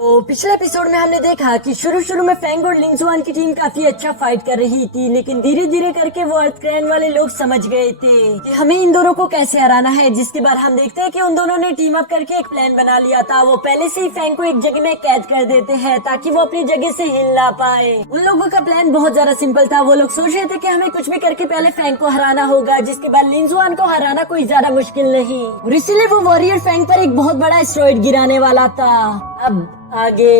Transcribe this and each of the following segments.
तो पिछले एपिसोड में हमने देखा कि शुरू में फेंग और लिंजुआन की टीम काफी अच्छा फाइट कर रही थी, लेकिन धीरे धीरे करके वो अर्थ क्रैन वाले लोग समझ गए थे कि हमें इन दोनों को कैसे हराना है। जिसके बाद हम देखते हैं कि उन दोनों ने टीम अप करके एक प्लान बना लिया था। वो पहले से ही फेंग को एक जगह में कैद कर देते हैं ताकि वो अपनी जगह से हिल ना पाए। उन लोगों का प्लान बहुत ज्यादा सिंपल था। वो लोग सोच रहे थे कि हमें कुछ भी करके पहले फेंग को हराना होगा, जिसके बाद लिंजुआन को हराना कोई ज्यादा मुश्किल नहीं, और इसीलिए वो वॉरियर फेंग पर एक बहुत बड़ा एस्टेरॉइड गिराने वाला था। अब आगे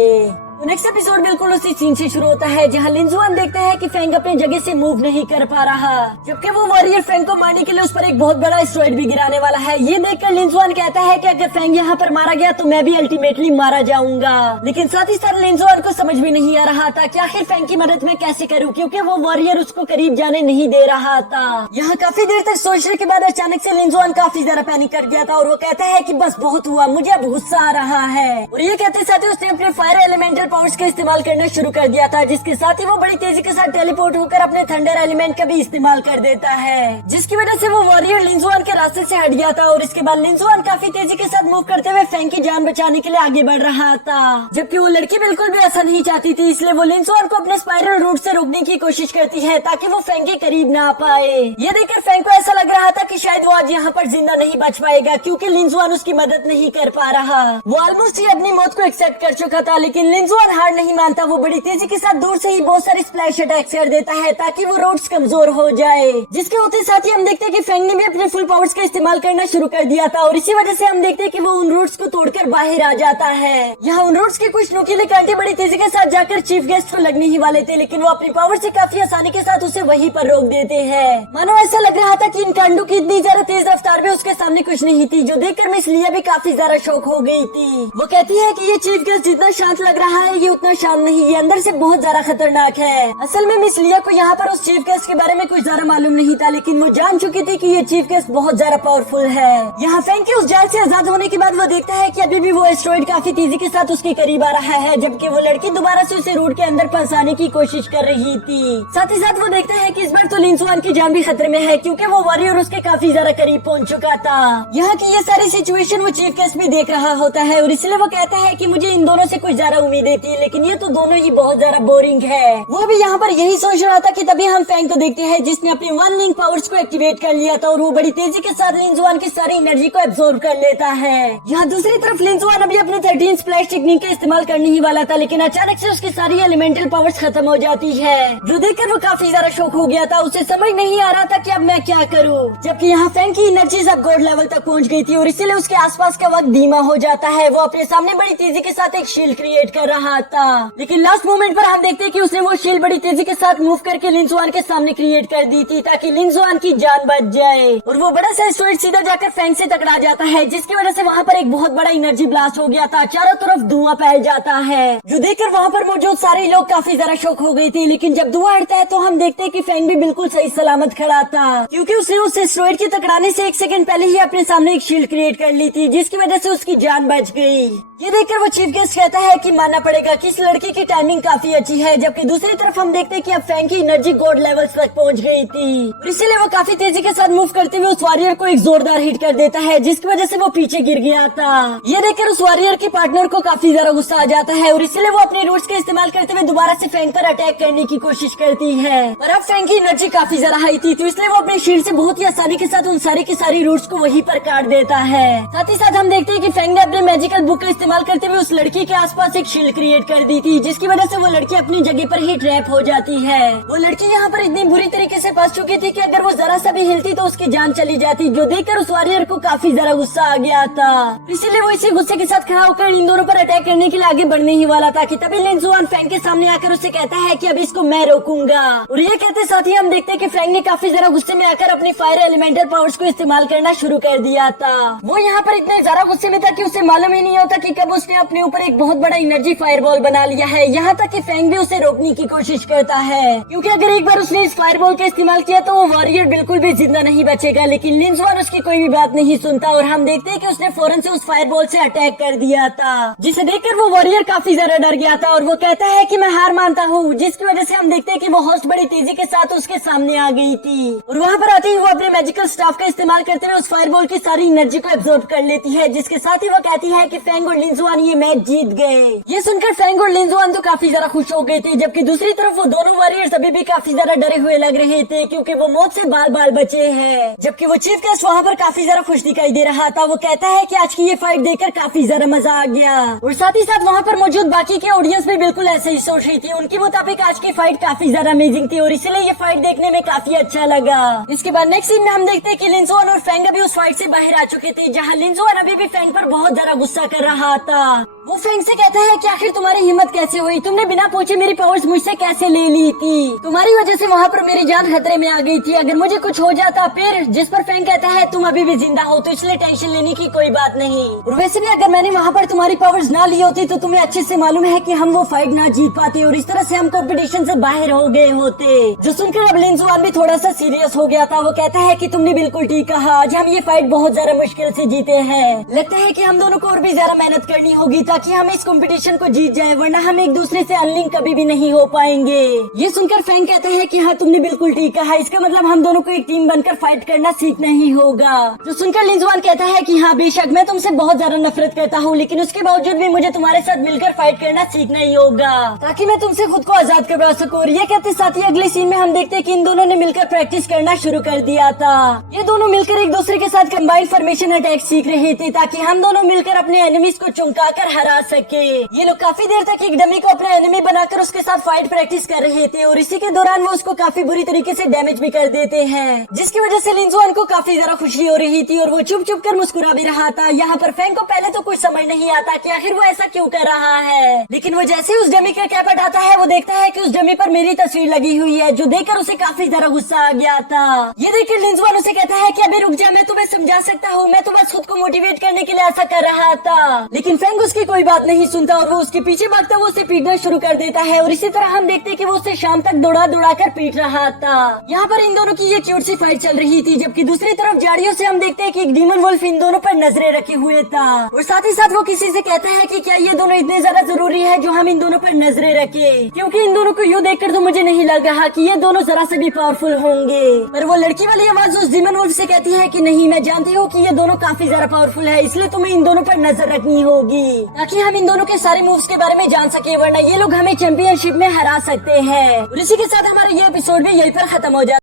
तो नेक्स्ट एपिसोड बिल्कुल उसी सीन से शुरू होता है जहाँ लिंजुआन देखता है कि फेंग अपनी जगह से मूव नहीं कर पा रहा, जबकि वो वॉरियर फेंग को मारने के लिए उस पर एक बहुत बड़ा एस्टेरॉइड भी गिराने वाला है। ये देखकर लिंजुआन कहता है कि अगर फेंग यहाँ पर मारा गया तो मैं भी अल्टीमेटली मारा जाऊंगा। लेकिन साथ ही साथ लिंजुआन को समझ भी नहीं आ रहा था कि आखिर फेंग की मदद मैं कैसे करूँ, क्योंकि वो वॉरियर उसको करीब जाने नहीं दे रहा था। यहाँ काफी देर तक सोचने के बाद अचानक से लिंजुआन काफी ज्यादा पैनिक कर गया था और वो कहता है कि बस बहुत हुआ, मुझे अब गुस्सा आ रहा है। और ये कहते साथ ही उसने अपने फायर एलिमेंटल पावर्स का इस्तेमाल करना शुरू कर दिया था, जिसके साथ ही वो बड़ी तेजी के साथ टेलीपोर्ट होकर अपने थंडर एलिमेंट का भी इस्तेमाल कर देता है, जिसकी वजह से वो वॉरियर लिंजुआन के रास्ते से हट गया था। और इसके बाद लिंजुआन काफी तेजी के साथ मूव करते हुए फेंग की जान बचाने के लिए आगे बढ़ रहा था, जबकि वो लड़की बिल्कुल भी ऐसा नहीं चाहती थी। इसलिए वो लिंजुआन को अपने स्पाइरल रूट से रोकने की कोशिश करती है ताकि वो फेंग के करीब ना आ पाए। ये देखकर फेंग को ऐसा लग रहा था कि शायद वो आज यहाँ पर जिंदा नहीं बच पाएगा, क्योंकि लिंजुआन उसकी मदद नहीं कर पा रहा। वो ऑलमोस्ट ही अपनी मौत को एक्सेप्ट कर चुका था, लेकिन लिंजुआन हार नहीं मानता। वो बड़ी तेजी के साथ दूर से ही बहुत सारे स्प्लैश अटैक कर देता है ताकि वो रोड्स कमजोर हो जाए, जिसके होते साथ ही हम देखते हैं कि फेंग ने भी अपने फुल पावर्स का इस्तेमाल करना शुरू कर दिया था। और इसी वजह से हम देखते हैं कि वो उन रूट्स को तोड़कर बाहर आ जाता है। यहाँ उन रूट्स के कुछ नुकीले कांटे बड़ी तेजी के साथ जाकर चीफ गेस्ट को लगने ही वाले थे, लेकिन वो अपनी पावर से काफी आसानी के साथ उसे वहीं पर रोक देते हैं। मानो ऐसा लग रहा था कि इन कांडों की इतनी ज्यादा तेज रफ्तार भी उसके सामने कुछ नहीं थी, जो देखकर मिस लिया भी काफी ज्यादा शॉक हो गई थी। वो कहती है कि ये चीफ गेस्ट जितना शांत लग रहा है ये उतना शांत नहीं, ये अंदर से बहुत ज्यादा खतरनाक है। असल में मिस लिया को यहाँ पर उस चीफ गेस्ट के बारे में कुछ ज्यादा मालूम नहीं था, लेकिन वो जान चुकी थी कि ये चीफ गेस्ट बहुत ज्यादा पावरफुल है। यहाँ फेंग के उस जाल से आजाद होने के बाद वो देखता है कि अभी भी वो एस्टेरॉइड काफी तेजी के साथ उसके करीब आ रहा है, जबकि वो लड़की दोबारा से उसे रूट के अंदर फंसाने की कोशिश कर रही थी। साथ ही साथ वो देखता है कि इस बार तो लिंजुआन की जान भी खतरे में है, क्योंकि वो वॉरियर उसके काफी ज्यादा करीब पहुंच चुका था। यहाँ की ये सारी सिचुएशन वो चीफ गेस्ट भी देख रहा होता है, और इसलिए वो कहता है कि मुझे इन दोनों से कुछ ज्यादा उम्मीदें थी, लेकिन ये तो दोनों ही बहुत ज्यादा बोरिंग है। वो भी यहाँ पर यही सोच रहा था कि तभी हम फेंग को देखते हैं जिसने अपनी वन लिंक पावर्स को एक्टिवेट कर लिया था, और वो बड़ी तेजी के साथ लिंजुआन की सारी एनर्जी को एब्जॉर्ब कर लेता है। यहाँ दूसरी तरफ लिंजुआन अभी अपने 13 स्प्लैश टेक्निक का इस्तेमाल करने ही वाला था, लेकिन अचानक से उसकी सारी एलिमेंटल पावर्स खत्म हो जाती है, जो देखकर वो काफी ज्यादा शॉक हो गया था। उसे समझ नहीं आ रहा था कि अब मैं क्या करूँ, जबकि यहाँ फेंग की एनर्जी अब गॉड लेवल तक पहुँच गई थी, और इसीलिए उसके आसपास का वक्त धीमा हो जाता है। वो अपने सामने बड़ी तेजी के साथ एक शील्ड क्रिएट कर रहा था, लेकिन लास्ट मोमेंट पर हम देखते हैं कि उसने वो शील्ड बड़ी तेजी के साथ मूव करके लिंजुआन के सामने क्रिएट कर दी थी ताकि लिंजुआन की जान बच जाए। और वो बड़ा सा एस्टेरॉइड सीधा जाकर फेंग से टकरा जाता है, जिसकी वजह से वहाँ पर एक बहुत बड़ा एनर्जी ब्लास्ट हो गया था। चारों तरफ धुआं फैल जाता है, जो देखकर वहाँ पर मौजूद सारे लोग काफी ज्यादा शॉक हो गई थी। लेकिन जब धुआं हटता है तो हम देखते हैं कि फेंग भी बिल्कुल सही सलामत खड़ा था, क्योंकि उसने उस एस्टेरॉइड के टकराने से 1 सेकंड पहले ही अपने सामने एक शील्ड क्रिएट कर ली थी, जिसकी वजह से उसकी जान बच गई। ये देखकर वो चीफ गेस्ट कहता है कि मानना पड़ेगा कि इस लड़की की टाइमिंग काफी अच्छी है। जबकि दूसरी तरफ हम देखते हैं कि अब फेंग की एनर्जी गॉड लेवल्स तक पहुंच गई थी, इसीलिए वो काफी तेजी के साथ मूव करते हुए उस वॉरियर को एक जोरदार हिट कर देता है, जिसकी वजह से वो पीछे गिर गया था। ये देखकर उस वॉरियर के पार्टनर को काफी ज्यादा गुस्सा आ जाता है, और इसीलिए वो अपने रूट्स का इस्तेमाल करते हुए दोबारा से फेंग पर अटैक करने की कोशिश करती है। पर अब फेंग की एनर्जी काफी ज्यादा हाई थी, तो इसलिए वो अपने शील्ड से बहुत ही आसानी के साथ उन सारी की सारी रूट्स को वहीं पर काट देता है। साथ ही साथ हम देखते हैं कि फेंग ने अपने मैजिकल बुक का इस्तेमाल करते हुए उस लड़की के आसपास एक शील्ड क्रिएट कर दी थी, जिसकी वजह से वो लड़की अपनी जगह पर ही ट्रैप हो जाती है। वो लड़की यहाँ पर इतनी बुरी तरीके से फंस चुकी थी कि अगर वो जरा सा भी हिलती तो उसकी जान चली जाती, जो देखकर उस वॉरियर को काफी ज्यादा गुस्सा आ गया था। इसीलिए वो इसी गुस्से के साथ खड़ा होकर इन दोनों पर अटैक करने के लिए आगे बढ़ने ही वाला था कि तभी लिंजुआन फेंग के सामने आकर उसे कहता है कि अब इसको मैं रोकूंगा। और ये कहते साथ ही हम देखते हैं कि फेंग ने काफी ज्यादा गुस्से में आकर अपनी फायर एलिमेंटल पावर्स को इस्तेमाल करना शुरू कर दिया था। वो यहाँ पर इतने ज्यादा गुस्से में था कि उसे मालूम ही नहीं होता कि कब उसने अपने ऊपर एक बहुत बड़ा एनर्जी फायरबॉल बना लिया है। यहाँ तक कि फैंग भी उसे रोकने की कोशिश करता है, क्योंकि अगर एक बार उसने इस फायरबॉल का इस्तेमाल किया तो वो वॉरियर बिल्कुल भी जिंदा नहीं बचेगा। लेकिन लिंजुआन उसकी कोई भी बात नहीं सुनता और हम देखते हैं कि उसने फौरन से उस फायरबॉल से अटैक कर दिया था, जिसे देखकर वो वॉरियर काफी ज्यादा डर गया था और वो कहता है कि मैं हार मानता हूँ, जिसकी वजह से हम देखते हैं कि वो होस्ट बड़ी तेजी के साथ उसके सामने आ गई थी और वहाँ पर आते ही वो अपने मैजिकल स्टाफ का इस्तेमाल करते हुए उस फायरबॉल की सारी एनर्जी को एब्जॉर्ब कर लेती है, जिसके साथ ही वो कहती है कि फैंग और लिंजुआन ये मैच जीत गए। ये सुनकर फैंग और लिंजुआन तो काफी ज्यादा खुश हो गए थे, जबकि दूसरी तरफ वो दोनों वॉरियर्स अभी भी काफी ज्यादा डरे हुए लग रहे थे, क्योंकि वो मौत से बाल बाल बचे हैं। जबकि वो चीफ गेस्ट वहाँ पर काफी ज्यादा खुश दिखाई दे रहा था। वो कहता है कि आज की ये फाइट देखकर काफी ज्यादा मजा आ गया और साथ ही साथ वहाँ पर मौजूद बाकी के ऑडियंस भी बिल्कुल ऐसे ही सोच रही थी। उनके मुताबिक आज की फाइट काफी ज्यादा अमेजिंग थी और इसलिए ये फाइट देखने में काफी अच्छा लगा। इसके बाद नेक्स्ट सीन में हम देखते हैं कि लिंजुआन और फैंग अभी उस फाइट से बाहर आ चुके थे, जहाँ लिंजुआन अभी भी फैंग पर बहुत ज्यादा गुस्सा कर रहा था। वो फैंग से कहता है कि आखिर तुम्हारी हिम्मत कैसे हुई, तुमने बिना पूछे मेरी पावर्स मुझसे कैसे ले ली थी, तुम्हारी वजह से वहाँ पर मेरी जान खतरे में आ गई थी, अगर मुझे कुछ हो जाता फिर। जिस पर फैंग कहता है तुम अभी भी जिंदा हो तो इसलिए टेंशन लेने की कोई बात नहीं, और वैसे भी अगर मैंने वहाँ पर तुम्हारी पावर्स ना ली होती तो तुम्हें अच्छे से मालूम है कि हम वो फाइट ना जीत पाते और इस तरह से हम कंपटीशन से बाहर हो गए होते। जो सुनकर अब लिंजुआन भी थोड़ा सा सीरियस हो गया था। वो कहता है कि तुमने बिल्कुल ठीक कहा, आज हम ये फाइट बहुत ज्यादा मुश्किल से जीते हैं, लगता है कि हम दोनों को और भी ज्यादा मेहनत करनी होगी ताकि हम इस कंपटीशन को जीत जाए, वरना हम एक दूसरे से अनलिंक कभी भी नहीं हो पाएंगे। ये सुनकर फैंग कहता है कि हाँ तुमने बिल्कुल ठीक कहा, इसका मतलब हम दोनों को एक टीम बनकर फाइट करना सीखना ही होगा। जो सुनकर लिंजुआन कहता है कि हाँ बेशक मैं तुमसे बहुत ज्यादा नफरत करता हूँ, लेकिन उसके बावजूद भी मुझे तुम्हारे साथ मिलकर फाइट करना सीखना ही होगा ताकि मैं तुमसे खुद को आजाद करवा सकूं। और ये कहते साथ ही अगले सीन में हम देखते हैं कि इन दोनों ने मिलकर प्रैक्टिस करना शुरू कर दिया था। ये दोनों मिलकर एक दूसरे के साथ कंबाइंड फॉर्मेशन अटैक सीख रहे थे ताकि हम दोनों मिलकर अपने एनिमीज को चुमका कर हरा सके। ये लोग काफी देर तक एक डमी को अपना एनिमी बनाकर उसके साथ फाइट प्रैक्टिस कर रहे थे और इसी के दौरान वो उसको काफी बुरी तरीके से डैमेज भी कर देते हैं, जिसकी वजह से लिंजुआन को काफी ज्यादा खुशी हो रही थी और वो चुप चुप कर मुस्कुरा भी रहा था। यहाँ पर फैंग को पहले तो कुछ समझ नहीं आता कि आखिर वो ऐसा क्यों कर रहा है, लेकिन वो जैसे उस डमी का कैप हटाता है वो देखता है कि उस डमी पर मेरी तस्वीर लगी हुई है, जो देखकर उसे काफी ज्यादा गुस्सा आ गया था। ये देखकर लिंजुआन उसे कहता है कि अबे रुक जा, मैं तुम्हें समझा सकता हूँ, मैं तो बस खुद को मोटिवेट करने के लिए ऐसा कर रहा था। लेकिन फैंग उसकी कोई बात नहीं सुनता और वो उसके पीछे भागता वो उसे पीटना शुरू कर देता है और इसी तरह हम देखते हैं कि वो उसे शाम तक दौड़ा दौड़ा कर पीट रहा था। यहाँ पर इन दोनों की ये क्यूट सी फाइट चल रही थी, जबकि दूसरी तरफ झाड़ियों से हम देखते हैं कि एक डीमन वुल्फ इन दोनों पर नजरें रखे हुए था और साथ ही साथ वो किसी से कहता है कि क्या ये दोनों इतने ज्यादा जरूरी है जो हम इन दोनों पर नजरें रखे, क्योंकि इन दोनों को यूँ देखकर तो मुझे नहीं लग रहा कि ये दोनों जरा से भी पावरफुल होंगे। पर वो लड़की वाली आवाज उस डीमन वुल्फ से कहती है कि नहीं, मैं जानती हूँ कि ये दोनों काफी ज्यादा पावरफुल है, इसलिए तुम्हें इन दोनों पर नजर रखनी होगी ताकि हम इन दोनों के सारे मूव्स के बारे में जान सके, वरना ये लोग हमें चैंपियनशिप में हरा सकते हैं। और इसी के साथ हमारा ये एपिसोड भी यहीं पर खत्म हो जाता है।